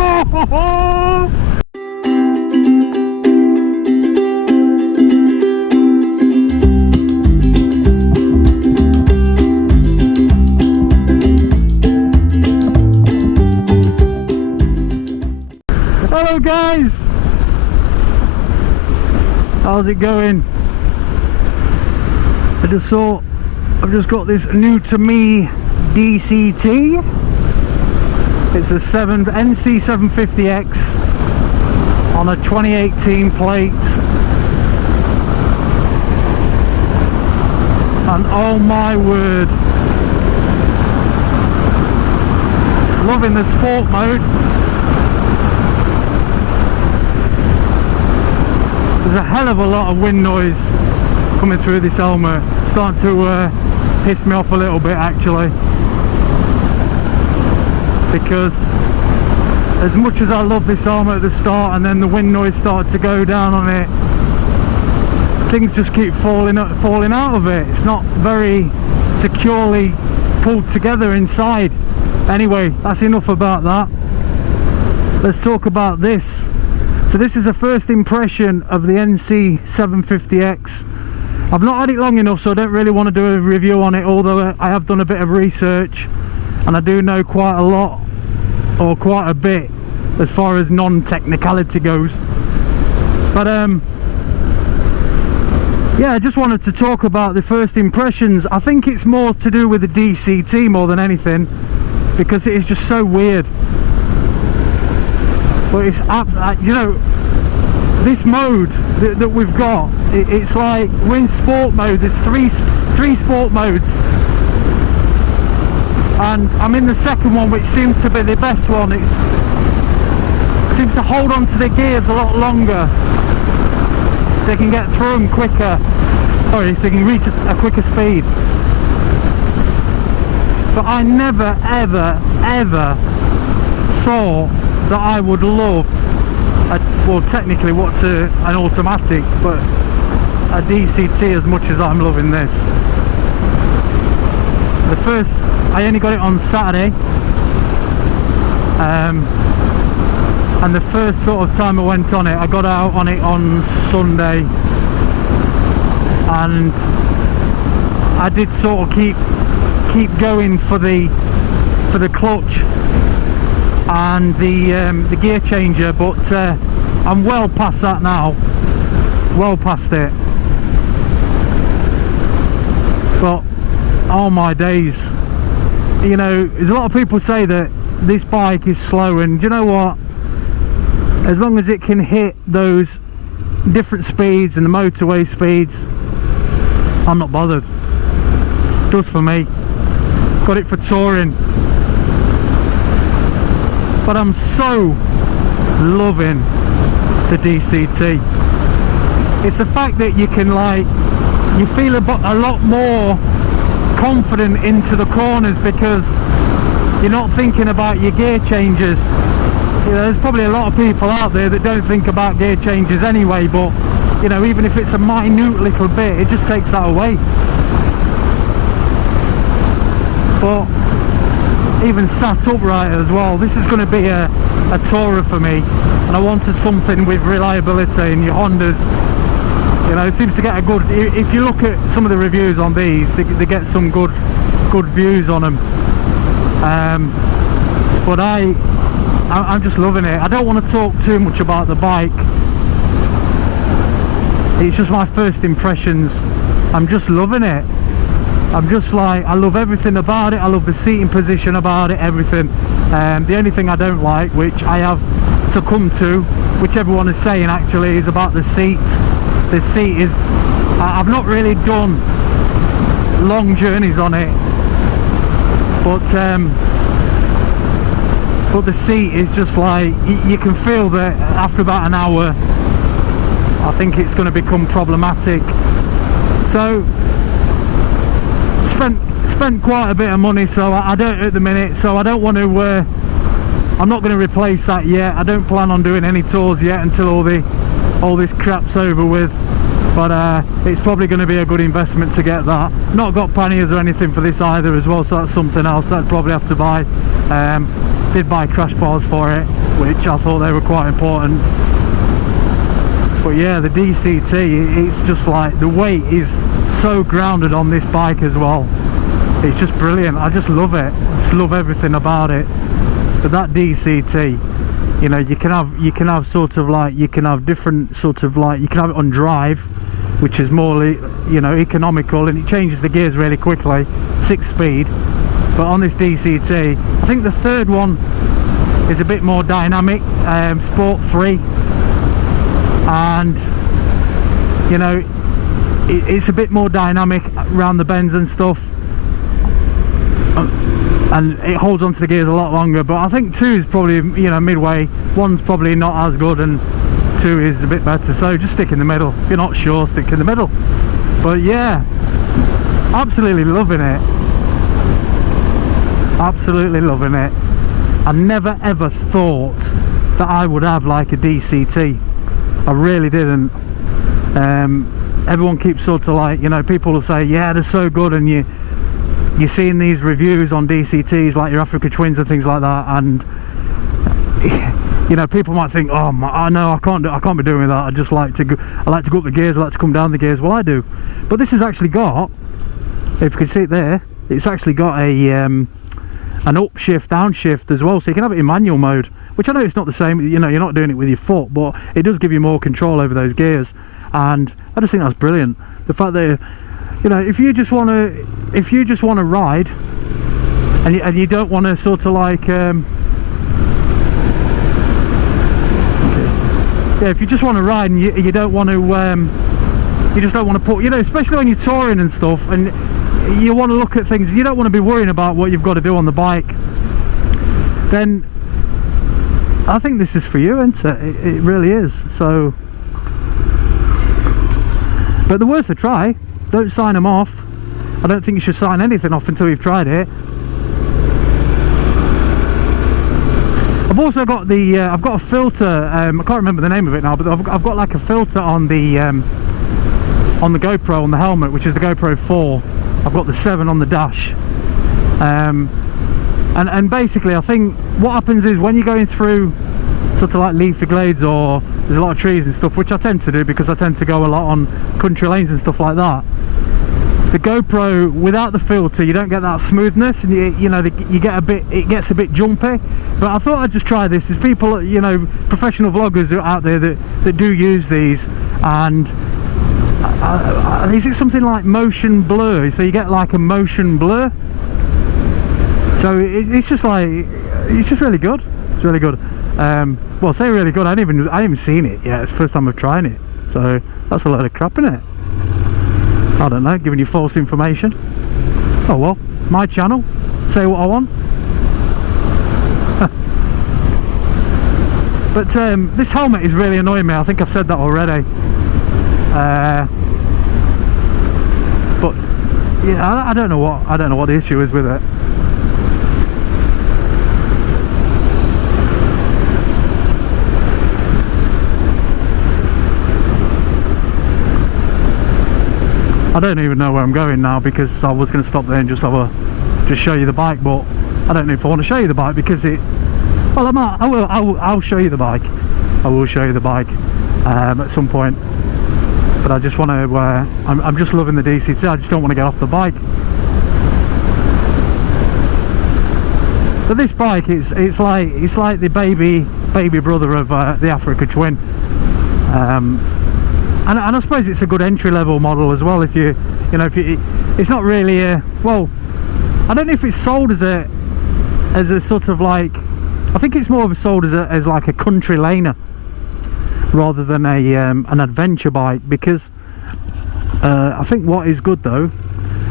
Oh! Hello guys, how's it going? I just thought I've just got this new to me DCT. It's a NC750X on a 2018 plate, and oh my word, loving the sport mode. There's a hell of a lot of wind noise coming through this helmet. It's starting to piss me off a little bit actually, because as much as I love this helmet at the start, and then the wind noise started to go down on it, things just keep falling out of it. It's not very securely pulled together inside. Anyway, that's enough about that. Let's talk about this. So this is a first impression of the NC750X. I've not had it long enough, so I don't really want to do a review on it, although I have done a bit of research and I do know quite a lot, or quite a bit, as far as non-technicality goes. But yeah, I just wanted to talk about the first impressions. I think it's more to do with the DCT more than anything, because it is just so weird. But it's up, you know, this mode that we've got, it's like we're in sport mode. There's three sport modes, and I'm in the second one, which seems to be the best one. It seems to hold on to the gears a lot longer, so you can get through them quicker. Sorry, so you can reach a quicker speed. But I never ever thought that I would love well, technically what's an automatic, but a DCT as much as I'm loving this. The first, I only got it on Saturday, and the first sort of time I went on it, I got out on it on Sunday, and I did sort of keep going for the clutch and the gear changer, but I'm well past that now, well past it. But oh my days, you know, there's a lot of people say that this bike is slow, and do you know what, as long as it can hit those different speeds and the motorway speeds, I'm not bothered. It does for me. Got it for touring. But I'm so loving the DCT. It's the fact that you can, like, you feel a lot more confident into the corners, because you're not thinking about your gear changes. You know, there's probably a lot of people out there that don't think about gear changes anyway, but you know, even if it's a minute little bit, it just takes that away. But even sat upright as well, this is going to be a tourer for me, and I wanted something with reliability, and your Hondas, you know, seems to get a good, if you look at some of the reviews on these, they get some good views on them. But I'm just loving it. I don't want to talk too much about the bike. It's just my first impressions. I'm just loving it. I'm just like, I love everything about it. I love the seating position about it, everything. The only thing I don't like, which I have succumbed to, which everyone is saying actually, is about the seat. The seat is, I've not really done long journeys on it, but the seat is just like, you can feel that after about an hour, I think it's going to become problematic. So spent quite a bit of money, so I don't at the minute, so I don't want to I'm not going to replace that yet. I don't plan on doing any tours yet until all this crap's over with, but it's probably going to be a good investment to get that. Not got panniers or anything for this either as well, so that's something else I'd probably have to buy. Did buy crash bars for it, which I thought they were quite important. But yeah, the DCT, it's just like, the weight is so grounded on this bike as well. It's just brilliant. I just love it. I just love everything about it. But that DCT, you know, you can have sort of like, you can have different sort of like, you can have it on drive, which is more, you know, economical, and it changes the gears really quickly, 6-speed. But on this DCT, I think the third one is a bit more dynamic, Sport 3, and you know, it's a bit more dynamic around the bends and stuff, and it holds onto the gears a lot longer. But I think 2 is probably, you know, midway. 1's probably not as good, and 2 is a bit better. So just stick in the middle. If you're not sure, stick in the middle. But yeah, absolutely loving it. Absolutely loving it. I never ever thought that I would have like a DCT. I really didn't. Everyone keeps sort of like, you know, people will say, yeah, they're so good, and you're seeing these reviews on DCTs like your Africa Twins and things like that, and you know, people might think, oh, I know I can't be doing that. I just like to go, I like to go up the gears, I like to come down the gears. Well, I do, but this has actually got, if you can see it there, it's actually got a an upshift, downshift as well, so you can have it in manual mode, which I know it's not the same, you know, you're not doing it with your foot, but it does give you more control over those gears, and I just think that's brilliant. The fact that, you know, if you just want to ride, and you don't want to sort of like yeah, if you just want to ride and you don't want to you just don't want to put, you know, especially when you're touring and stuff, and you want to look at things, you don't want to be worrying about what you've got to do on the bike, then I think this is for you, isn't it? It really is. So, but they're worth a try. Don't sign them off. I don't think you should sign anything off until you've tried it. I've also got the I've got a filter, I can't remember the name of it now, but I've got like a filter on the GoPro, on the helmet, which is the GoPro 4. I've got the 7 on the dash, and basically I think what happens is when you're going through sort of like leafy glades, or there's a lot of trees and stuff, which I tend to do because I tend to go a lot on country lanes and stuff like that, the GoPro without the filter, you don't get that smoothness, and you know, you get a bit, it gets a bit jumpy. But I thought I'd just try this. There's people, you know, professional vloggers out there that do use these, and is it something like motion blur? So you get like a motion blur. So it's just like, it's just really good. It's really good. Well, I say really good. I haven't even seen it yet. It's the first time I'm trying it. So that's a load of crap, isn't it? I don't know, giving you false information. Oh well, my channel, say what I want. But this helmet is really annoying me. I think I've said that already. But yeah, I don't know what the issue is with it. I don't even know where I'm going now, because I was going to stop there and just show you the bike, but I don't know if I want to show you the bike, because it, well, I'll show you the bike. I will show you the bike at some point, but I just want to I'm just loving the DCT. I just don't want to get off the bike. But this bike, it's like the baby brother of the Africa Twin. And I suppose it's a good entry-level model as well. If you know, it's not really a, well, I don't know if it's sold as a sort of like, I think it's more of a sold as like a country laner rather than a an adventure bike, because I think what is good though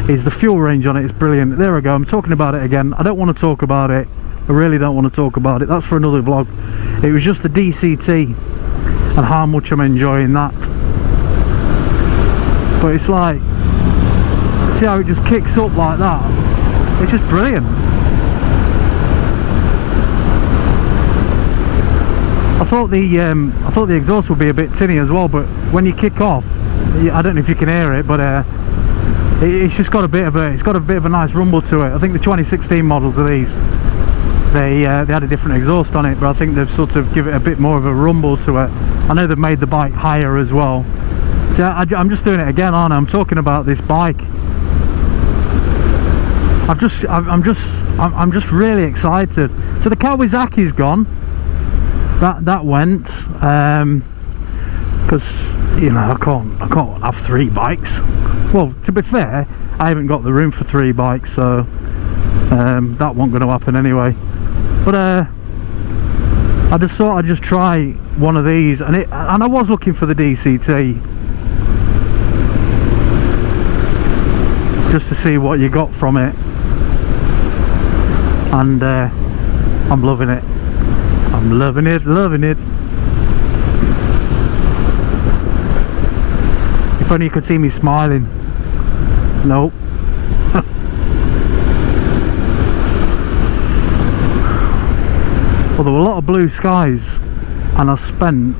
is the fuel range on it is brilliant. There we go, I'm talking about it again. I don't want to talk about it. I really don't want to talk about it. That's for another vlog. It was just the DCT and how much I'm enjoying that. But it's like, see how it just kicks up like that? It's just brilliant. I thought the exhaust would be a bit tinny as well, but when you kick off, I don't know if you can hear it, but it's just got a bit of a nice rumble to it. I think the 2016 models of these, they had a different exhaust on it, but I think they've sort of give it a bit more of a rumble to it. I know they've made the bike higher as well. So I'm just doing it again, aren't I? I'm talking about this bike. I'm just really excited. So the Kawasaki's gone. That went because you know I can't have 3 bikes. Well, to be fair, I haven't got the room for 3 bikes, so that wasn't going to happen anyway. But I just thought I'd just try one of these, and I was looking for the DCT just to see what you got from it, and I'm loving it. I'm loving it. If only you could see me smiling. Nope. Well, there were a lot of blue skies, and I spent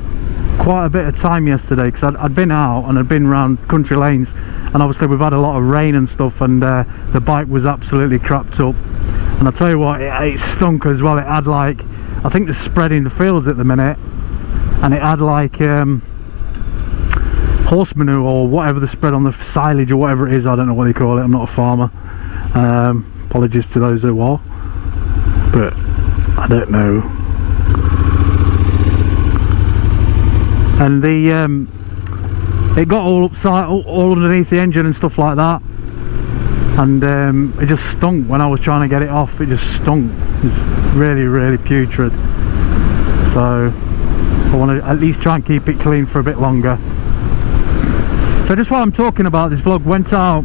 quite a bit of time yesterday because I'd been out and I'd been around country lanes, and obviously we've had a lot of rain and stuff, and the bike was absolutely crapped up. And I tell you what, it stunk as well. It had like, I think they're spreading the fields at the minute, and it had like horse manure or whatever they spread on the silage or whatever it is. I don't know what they call it. I'm not a farmer. Apologies to those who are, but I don't know. And it got all upside, all underneath the engine and stuff like that, and it just stunk when I was trying to get it off. It just stunk. It was really putrid. So I want to at least try and keep it clean for a bit longer. So just while I'm talking about this vlog, went out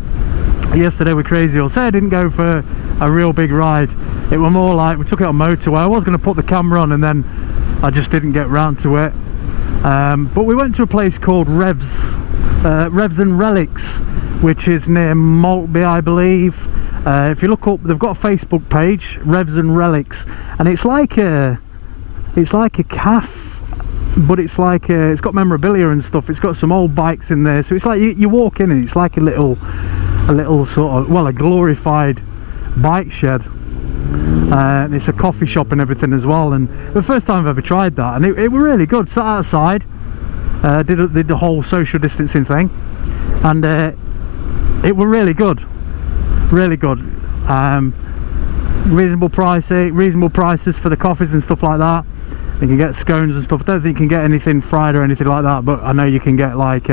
yesterday with Crazy Hill. Say I didn't go for a real big ride. It was more like we took it on motorway. I was going to put the camera on, and then I just didn't get round to it. But we went to a place called Revs and Relics, which is near Maltby, I believe. If you look up, they've got a Facebook page, Revs and Relics, and it's like a cafe, but it's like it's got memorabilia and stuff. It's got some old bikes in there, so it's like you walk in and it's like a little sort of, well, a glorified bike shed. And it's a coffee shop and everything as well, and the first time I've ever tried that, and it was really good. Sat outside, did the whole social distancing thing, and it was really good. Reasonable prices for the coffees and stuff like that. You can get scones and stuff. I don't think you can get anything fried or anything like that, but I know you can get like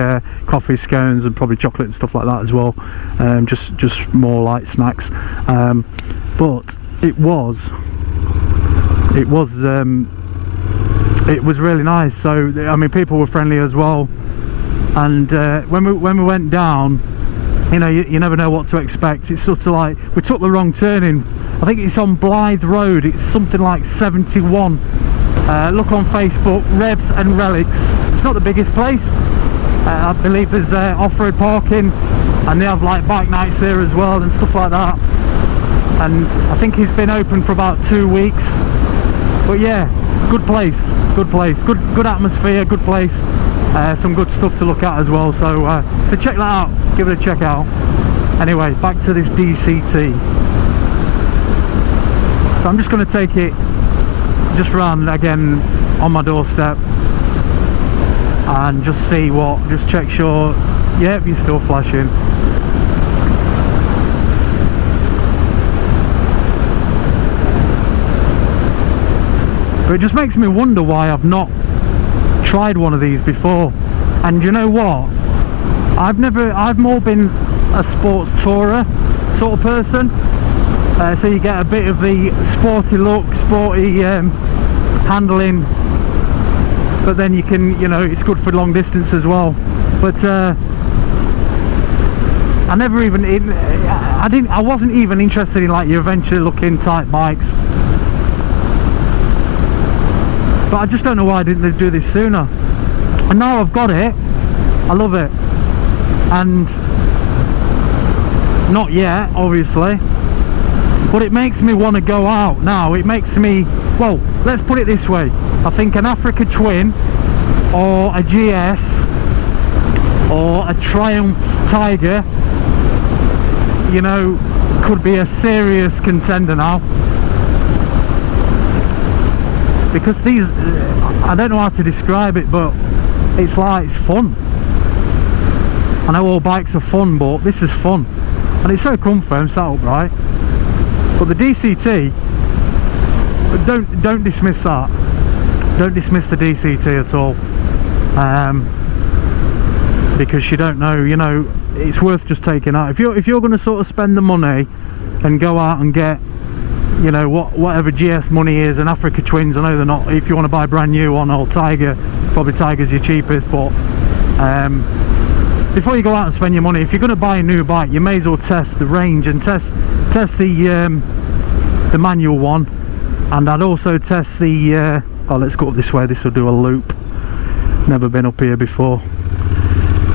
coffee, scones, and probably chocolate and stuff like that as well. Just more like snacks. But it was really nice. So I mean, people were friendly as well. And when we went down, you know, you never know what to expect. It's sort of like we took the wrong turning. I think it's on Blythe Road. It's something like 71. Look on Facebook, Revs and Relics. It's not the biggest place. I believe there's off-road parking, and they have like bike nights there as well and stuff like that. And I think he's been open for about 2 weeks. But yeah, good place, good atmosphere, good place. Some good stuff to look at as well. So check that out. Give it a check out. Anyway, back to this DCT. So I'm just going to take it just round again on my doorstep and just see what, just check sure. Yep, you're still flashing. But it just makes me wonder why I've not tried one of these before. And you know what, I've more been a sports tourer sort of person. So you get a bit of the sporty look, sporty handling, but then you can, you know, it's good for long distance as well. But I wasn't even interested in like your adventure looking type bikes. But I just don't know why didn't they do this sooner. And now I've got it, I love it. And not yet, obviously, but it makes me want to go out now. It makes me, well, let's put it this way. I think an Africa Twin or a GS or a Triumph Tiger, you know, could be a serious contender now. because these, I don't know how to describe it, but it's like, it's fun. I know all bikes are fun, but this is fun, and it's so comfy and sat upright. But the DCT, don't dismiss that. Don't dismiss the DCT at all, because you don't know, you know, it's worth just taking out. If you're going to sort of spend the money and go out and get, you know, whatever GS money is, and Africa Twins, I know they're not, if you want to buy a brand new one, or Tiger, probably Tiger's your cheapest, but before you go out and spend your money, if you're going to buy a new bike, you may as well test the range and test the manual one. And I'd also test the oh, let's go up this way, this will do a loop. Never been up here before,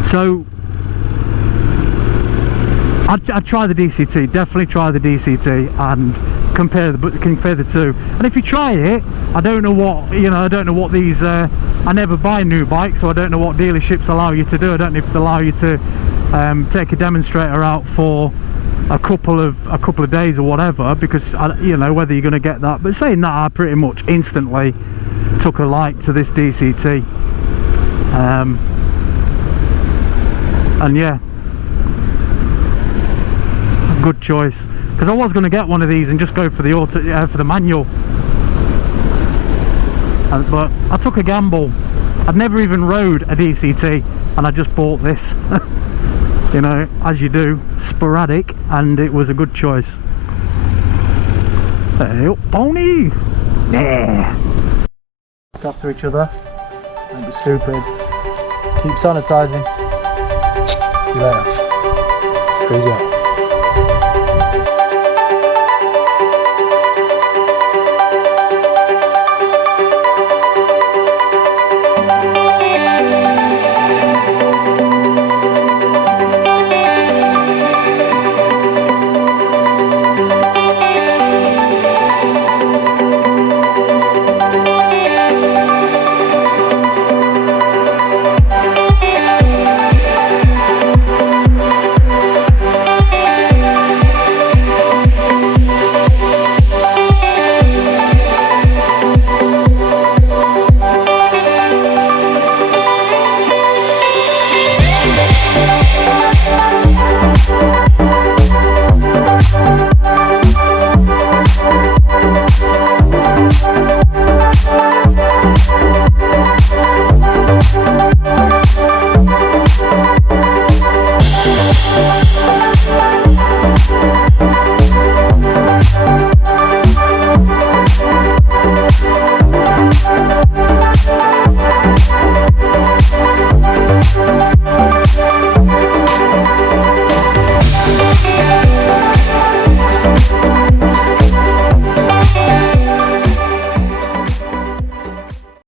so I'd try the DCT. Definitely try the DCT and compare the two. And if you try it, I don't know what, you know, I don't know what these I never buy new bikes, so I don't know what dealerships allow you to do. I don't know if they allow you to take a demonstrator out for a couple of days or whatever, because you know, whether you're going to get that. But saying that, I pretty much instantly took a like to this DCT, and yeah, good choice, because I was going to get one of these and just go for the auto, for the manual, but I took a gamble. I'd never even rode a DCT, and I just bought this. You know, as you do, sporadic, and it was a good choice. Hey up, pony! Yeah! Look after each other. Don't be stupid. Keep sanitising. See you later. Crazy out.